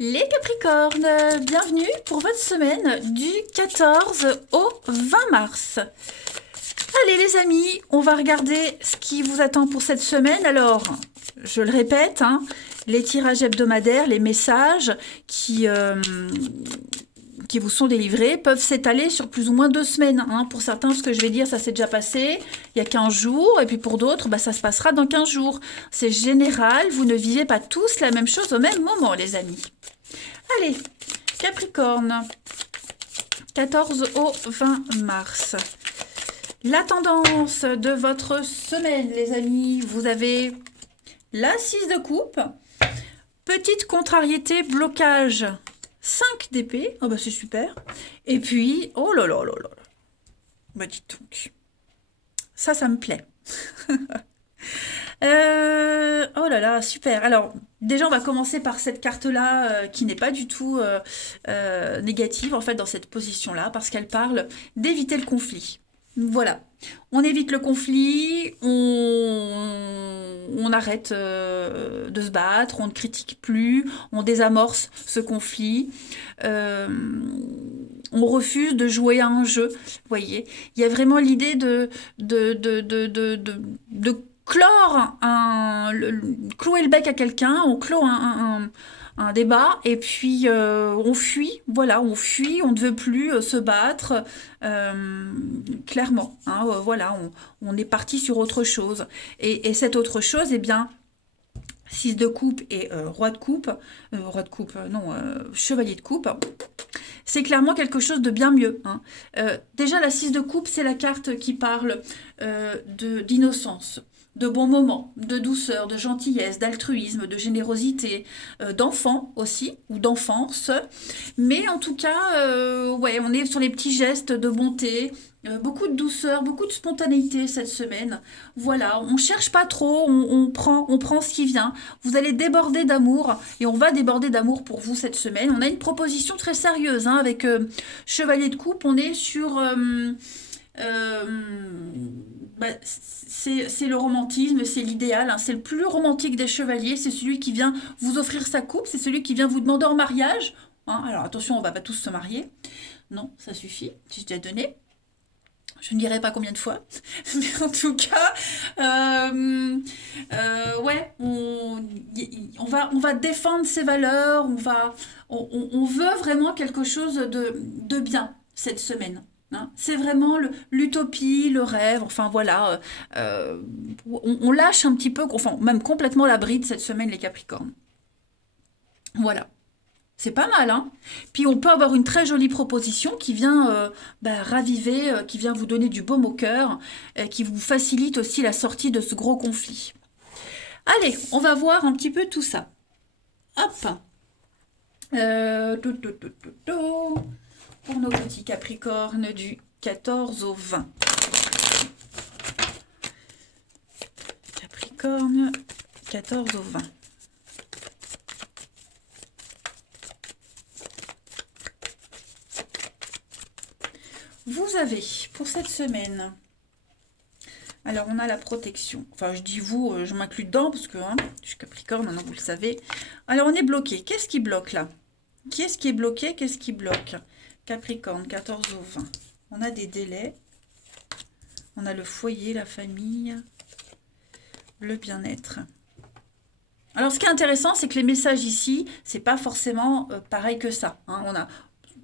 Les Capricornes, bienvenue pour votre semaine du 14 au 20 mars. Allez les amis, on va regarder ce qui vous attend pour cette semaine. Alors, je le répète, les tirages hebdomadaires, les messages qui vous sont délivrés peuvent s'étaler sur plus ou moins 2 semaines. Pour certains, ce que je vais dire, ça s'est déjà passé il y a 15 jours, et puis pour d'autres, ça se passera dans 15 jours. C'est général, vous ne vivez pas tous la même chose au même moment, les amis. Allez, Capricorne, 14 au 20 mars. La tendance de votre semaine, les amis, vous avez la 6 de coupe, petite contrariété, blocage, 5 d'épée, oh c'est super, et puis, oh là là là là, dites donc, ça me plaît. Oh là là, super. Alors, déjà, on va commencer par cette carte-là qui n'est pas du tout négative, en fait, dans cette position-là, parce qu'elle parle d'éviter le conflit. Voilà. On évite le conflit, on arrête de se battre, on ne critique plus, on désamorce ce conflit. On refuse de jouer à un jeu. Vous voyez, il y a vraiment l'idée de clore clouer le bec à quelqu'un, on clôt un débat et puis on fuit, voilà, on fuit, on ne veut plus se battre, clairement, voilà, on est parti sur autre chose. Et cette autre chose, eh bien, 6 de coupe et roi de coupe, chevalier de coupe, c'est clairement quelque chose de bien mieux. Déjà, la 6 de coupe, c'est la carte qui parle d'innocence, de bons moments, de douceur, de gentillesse, d'altruisme, de générosité, d'enfant aussi, ou d'enfance. Mais en tout cas, on est sur les petits gestes de bonté, beaucoup de douceur, beaucoup de spontanéité cette semaine. Voilà, on cherche pas trop, on prend ce qui vient. Vous allez déborder d'amour, et on va déborder d'amour pour vous cette semaine. On a une proposition très sérieuse, avec Chevalier de coupe, on est sur... c'est le romantisme, c'est l'idéal, c'est le plus romantique des chevaliers, c'est celui qui vient vous offrir sa coupe, c'est celui qui vient vous demander en mariage. Alors attention, on va pas tous se marier, non, ça suffit, j'ai déjà donné. Je ne dirai pas combien de fois, mais en tout cas, on va défendre ses valeurs, on veut vraiment quelque chose de bien cette semaine. C'est vraiment l'utopie, le rêve, enfin voilà, on lâche un petit peu, enfin même complètement la bride cette semaine les Capricornes. Voilà. C'est pas mal, Puis on peut avoir une très jolie proposition qui vient raviver, qui vient vous donner du baume au cœur, qui vous facilite aussi la sortie de ce gros conflit. Allez, on va voir un petit peu tout ça. Hop. Pour nos petits Capricornes du 14 au 20. Capricorne, 14 au 20. Vous avez, pour cette semaine, alors on a la protection. Enfin, je dis vous, je m'inclus dedans, parce que je suis Capricorne, maintenant vous le savez. Alors, on est bloqué. Qu'est-ce qui bloque, là? Qui est-ce qui est bloqué? Qu'est-ce qui bloque? Capricorne, 14 au 20. On a des délais. On a le foyer, la famille, le bien-être. Alors, ce qui est intéressant, c'est que les messages ici, c'est pas forcément pareil que ça. On a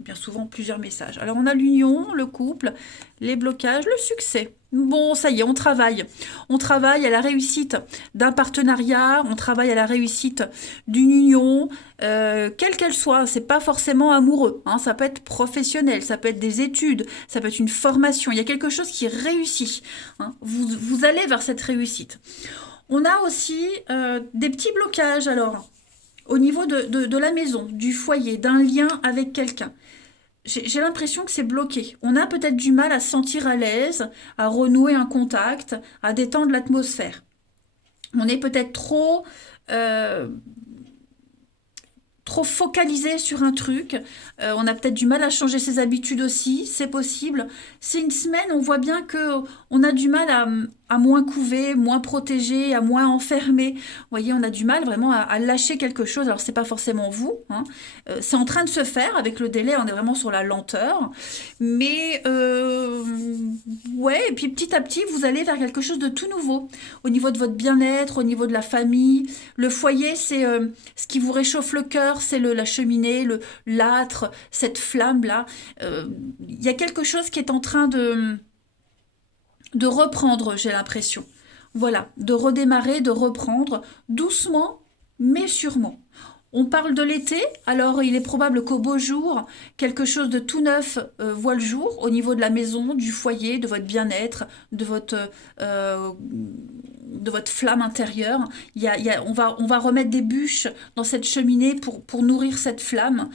bien souvent plusieurs messages. Alors, on a l'union, le couple, les blocages, le succès. Bon, ça y est, on travaille. On travaille à la réussite d'un partenariat, on travaille à la réussite d'une union, quelle qu'elle soit. C'est pas forcément amoureux, ça peut être professionnel, ça peut être des études, ça peut être une formation. Il y a quelque chose qui réussit. Vous allez vers cette réussite. On a aussi des petits blocages, alors, au niveau de la maison, du foyer, d'un lien avec quelqu'un. J'ai l'impression que c'est bloqué. On a peut-être du mal à se sentir à l'aise, à renouer un contact, à détendre l'atmosphère. On est peut-être trop focalisé sur un truc. On a peut-être du mal à changer ses habitudes aussi, c'est possible. C'est une semaine, on voit bien que on a du mal à moins couver, moins protéger, à moins enfermer. Vous voyez, on a du mal vraiment à lâcher quelque chose. Alors, c'est pas forcément vous, hein. C'est en train de se faire avec le délai. On est vraiment sur la lenteur. Mais, ouais, et puis petit à petit, vous allez vers quelque chose de tout nouveau. Au niveau de votre bien-être, au niveau de la famille. Le foyer, c'est ce qui vous réchauffe le cœur, c'est la cheminée, l'âtre, cette flamme-là. Il y a quelque chose qui est en train de reprendre, j'ai l'impression. Voilà, de redémarrer, de reprendre, doucement, mais sûrement. On parle de l'été, alors il est probable qu'au beau jour, quelque chose de tout neuf voit le jour au niveau de la maison, du foyer, de votre bien-être, de votre flamme intérieure. On va remettre des bûches dans cette cheminée pour nourrir cette flamme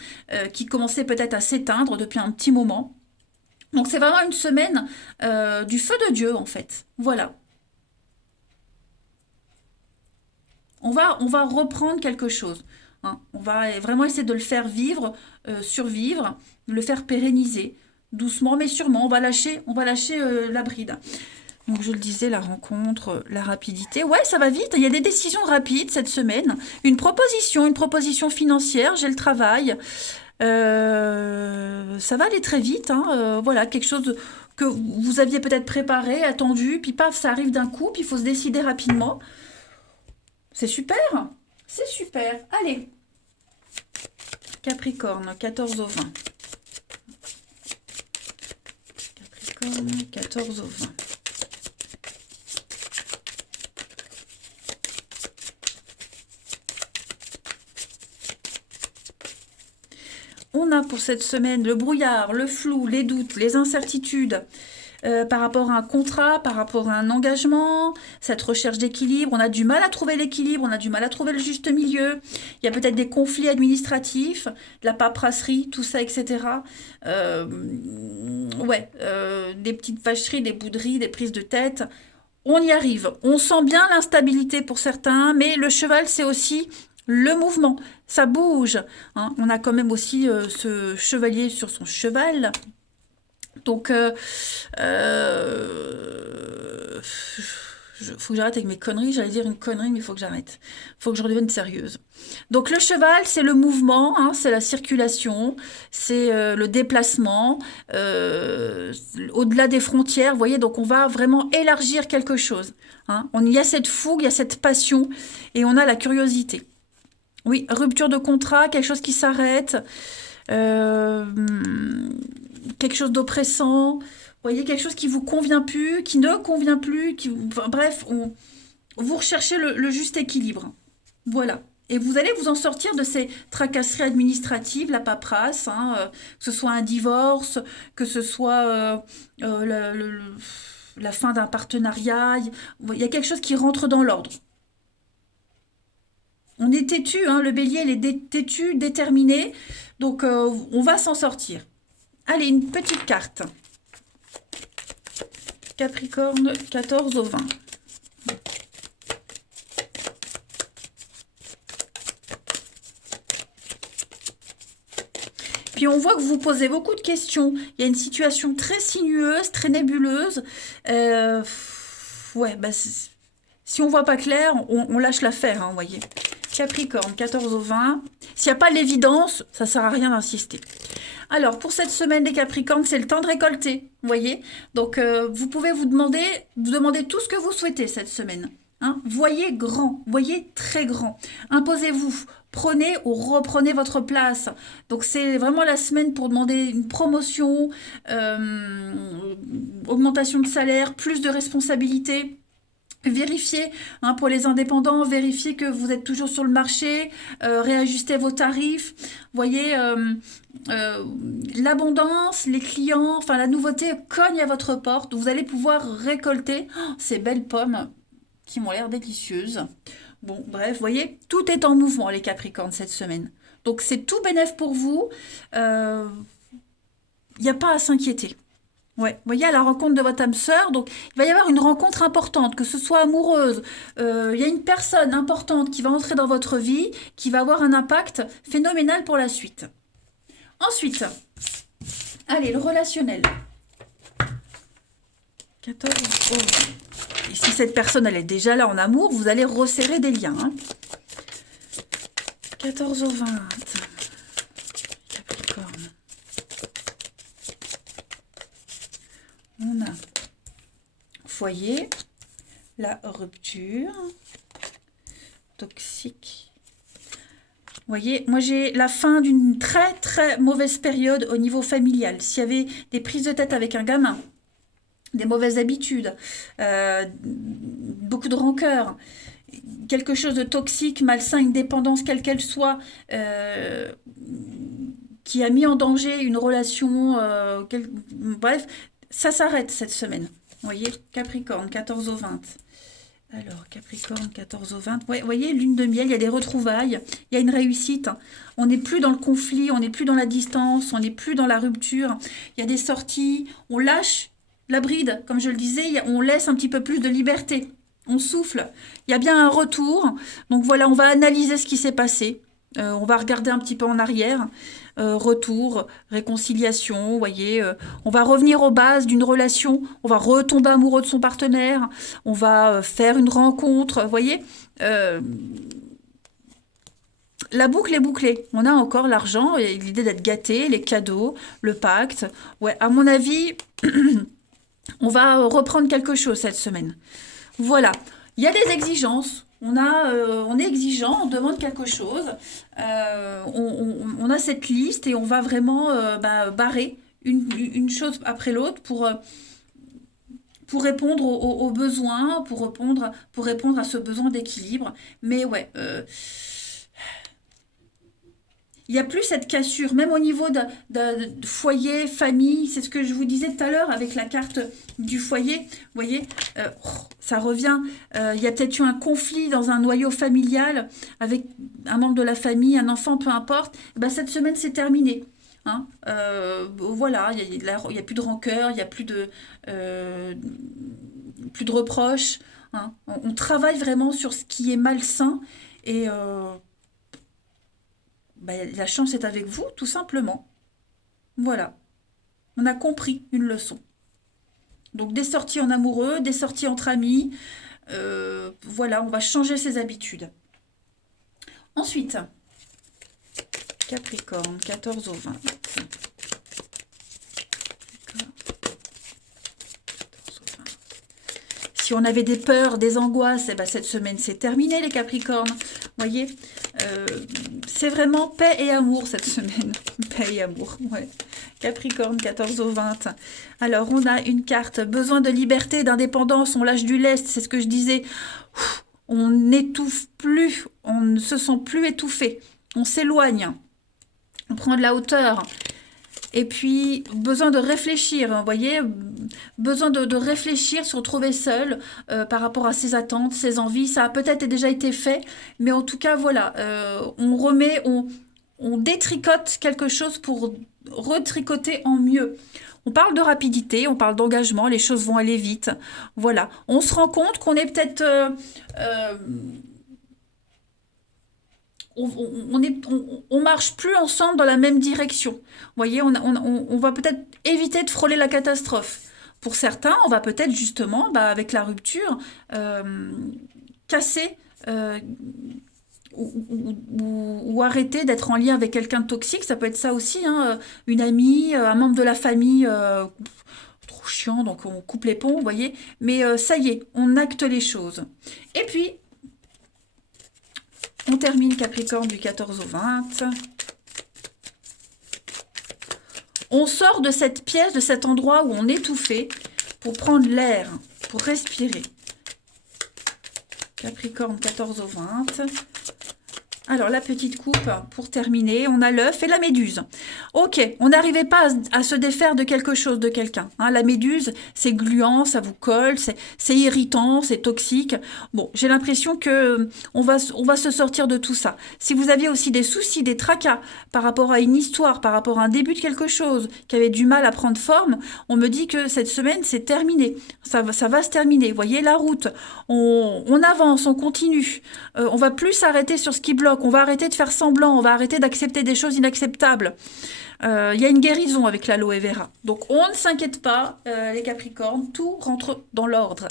qui commençait peut-être à s'éteindre depuis un petit moment. Donc c'est vraiment une semaine du feu de Dieu en fait. Voilà. On va reprendre quelque chose, hein. On va vraiment essayer de le faire vivre, survivre, de le faire pérenniser. Doucement mais sûrement, on va lâcher la bride. Donc je le disais, la rencontre, la rapidité. Ouais, ça va vite. Il y a des décisions rapides cette semaine. Une proposition financière, j'ai le travail. Ça va aller très vite, hein. Voilà, quelque chose que vous aviez peut-être préparé, attendu, puis paf, ça arrive d'un coup, puis il faut se décider rapidement. C'est super, c'est super. Allez, Capricorne, 14 au 20. Capricorne, 14 au 20. On a pour cette semaine le brouillard, le flou, les doutes, les incertitudes par rapport à un contrat, par rapport à un engagement, cette recherche d'équilibre. On a du mal à trouver l'équilibre, on a du mal à trouver le juste milieu. Il y a peut-être des conflits administratifs, de la paperasserie, tout ça, etc. Ouais, des petites vacheries, des bouderies, des prises de tête. On y arrive. On sent bien l'instabilité pour certains, mais le cheval, c'est aussi le mouvement. Ça bouge, hein. On a quand même aussi ce chevalier sur son cheval. Donc, faut que j'arrête avec mes conneries. J'allais dire une connerie, mais il faut que j'arrête. Il faut que je redevienne sérieuse. Donc, le cheval, c'est le mouvement, hein, c'est la circulation, c'est le déplacement, au-delà des frontières. Vous voyez, donc on va vraiment élargir quelque chose, hein. Il y a cette fougue, il y a cette passion, et on a la curiosité. Oui, rupture de contrat, quelque chose qui s'arrête, euh, quelque chose d'oppressant. Vous voyez, quelque chose qui vous convient plus, qui ne convient plus, enfin, bref, vous recherchez le juste équilibre. Voilà. Et vous allez vous en sortir de ces tracasseries administratives, la paperasse, hein, que ce soit un divorce, que ce soit la fin d'un partenariat. Il y a quelque chose qui rentre dans l'ordre. On est têtu, hein, le bélier, il est têtu, déterminé. Donc, on va s'en sortir. Allez, une petite carte. Capricorne, 14 au 20. Puis on voit que vous vous posez beaucoup de questions. Il y a une situation très sinueuse, très nébuleuse. Ouais, bah, si on voit pas clair, on lâche l'affaire, hein, vous voyez. Capricorne, 14 au 20. S'il n'y a pas l'évidence, ça ne sert à rien d'insister. Alors, pour cette semaine des Capricornes, c'est le temps de récolter, vous voyez. Donc, vous pouvez vous demander tout ce que vous souhaitez cette semaine, hein. Voyez grand, voyez très grand. Imposez-vous, prenez ou reprenez votre place. Donc, c'est vraiment la semaine pour demander une promotion, augmentation de salaire, plus de responsabilités. Vérifiez, hein, pour les indépendants, vérifiez que vous êtes toujours sur le marché, réajustez vos tarifs. Voyez, l'abondance, les clients, enfin la nouveauté cogne à votre porte. Vous allez pouvoir récolter ces belles pommes qui m'ont l'air délicieuses. Bon, bref, voyez, tout est en mouvement, les Capricornes, cette semaine. Donc c'est tout bénef pour vous. Il n'y a pas à s'inquiéter. Ouais, vous voyez, à la rencontre de votre âme sœur, donc il va y avoir une rencontre importante, que ce soit amoureuse. Il y a une personne importante qui va entrer dans votre vie, qui va avoir un impact phénoménal pour la suite. Ensuite, allez, le relationnel. 14 au 20. Et si cette personne, elle est déjà là en amour, vous allez resserrer des liens. Hein. 14 au 20. Capricorne. On a foyer, la rupture, toxique. Vous voyez, moi j'ai la fin d'une très très mauvaise période au niveau familial. S'il y avait des prises de tête avec un gamin, des mauvaises habitudes, beaucoup de rancœur, quelque chose de toxique, malsain, une dépendance quelle qu'elle soit, qui a mis en danger une relation, bref, ça s'arrête cette semaine. Vous voyez, Capricorne, 14 au 20. Alors, Capricorne, 14 au 20. Ouais, vous voyez, lune de miel, il y a des retrouvailles, il y a une réussite. On n'est plus dans le conflit, on n'est plus dans la distance, on n'est plus dans la rupture. Il y a des sorties, on lâche la bride, comme je le disais, on laisse un petit peu plus de liberté. On souffle. Il y a bien un retour. Donc voilà, on va analyser ce qui s'est passé. On va regarder un petit peu en arrière. Retour, réconciliation, vous voyez. On va revenir aux bases d'une relation. On va retomber amoureux de son partenaire. On va faire une rencontre, vous voyez. La boucle est bouclée. On a encore l'argent, l'idée d'être gâté, les cadeaux, le pacte. Ouais, à mon avis, on va reprendre quelque chose cette semaine. Voilà. Il y a des exigences. On est exigeant, on demande quelque chose. On a cette liste et on va vraiment barrer une chose après l'autre pour répondre aux besoins, pour répondre à ce besoin d'équilibre. Mais ouais, il n'y a plus cette cassure, même au niveau de foyer, famille, c'est ce que je vous disais tout à l'heure avec la carte du foyer, vous voyez, ça revient, il y a peut-être eu un conflit dans un noyau familial avec un membre de la famille, un enfant, peu importe, et ben cette semaine c'est terminé. Hein, voilà, il n'y a plus de rancœur, il n'y a plus de reproches. Hein, on travaille vraiment sur ce qui est malsain et la chance est avec vous, tout simplement. Voilà. On a compris une leçon. Donc des sorties en amoureux, des sorties entre amis. Voilà, on va changer ses habitudes. Ensuite, Capricorne, 14 au 20. Si on avait des peurs, des angoisses, cette semaine c'est terminé les Capricornes. Vous voyez, c'est vraiment paix et amour cette semaine. Paix et amour, ouais. Capricorne, 14 au 20. Alors, on a une carte, besoin de liberté, d'indépendance, on lâche du lest, c'est ce que je disais. On n'étouffe plus, on ne se sent plus étouffé, on s'éloigne, on prend de la hauteur. Et puis, besoin de réfléchir, vous voyez, besoin de réfléchir, se retrouver seul par rapport à ses attentes, ses envies. Ça a peut-être déjà été fait, mais en tout cas, voilà, on détricote quelque chose pour retricoter en mieux. On parle de rapidité, on parle d'engagement, les choses vont aller vite. Voilà, on se rend compte qu'on est peut-être... on marche plus ensemble dans la même direction. Vous voyez, on va peut-être éviter de frôler la catastrophe. Pour certains, on va peut-être justement, avec la rupture, casser ou arrêter d'être en lien avec quelqu'un de toxique. Ça peut être ça aussi, hein, une amie, un membre de la famille trop chiant, donc on coupe les ponts, vous voyez. Mais ça y est, on acte les choses. Et puis, on termine Capricorne du 14 au 20. On sort de cette pièce, de cet endroit où on est étouffé, pour prendre l'air, pour respirer. Capricorne 14 au 20. Alors, la petite coupe, pour terminer, on a l'œuf et la méduse. Ok, on n'arrivait pas à se défaire de quelque chose, de quelqu'un. Hein, la méduse, c'est gluant, ça vous colle, c'est irritant, c'est toxique. Bon, j'ai l'impression que on va se sortir de tout ça. Si vous aviez aussi des soucis, des tracas par rapport à une histoire, par rapport à un début de quelque chose qui avait du mal à prendre forme, on me dit que cette semaine, c'est terminé. Ça va se terminer. Vous voyez, la route, on avance, on continue. On va plus s'arrêter sur ce qui bloque. débloque. On va arrêter de faire semblant. On va arrêter d'accepter des choses inacceptables. Il y a une guérison avec l'aloe vera. Donc, on ne s'inquiète pas, les Capricornes. Tout rentre dans l'ordre.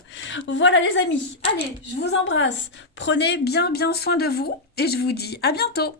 Voilà, les amis. Allez, je vous embrasse. Prenez bien soin de vous. Et je vous dis à bientôt.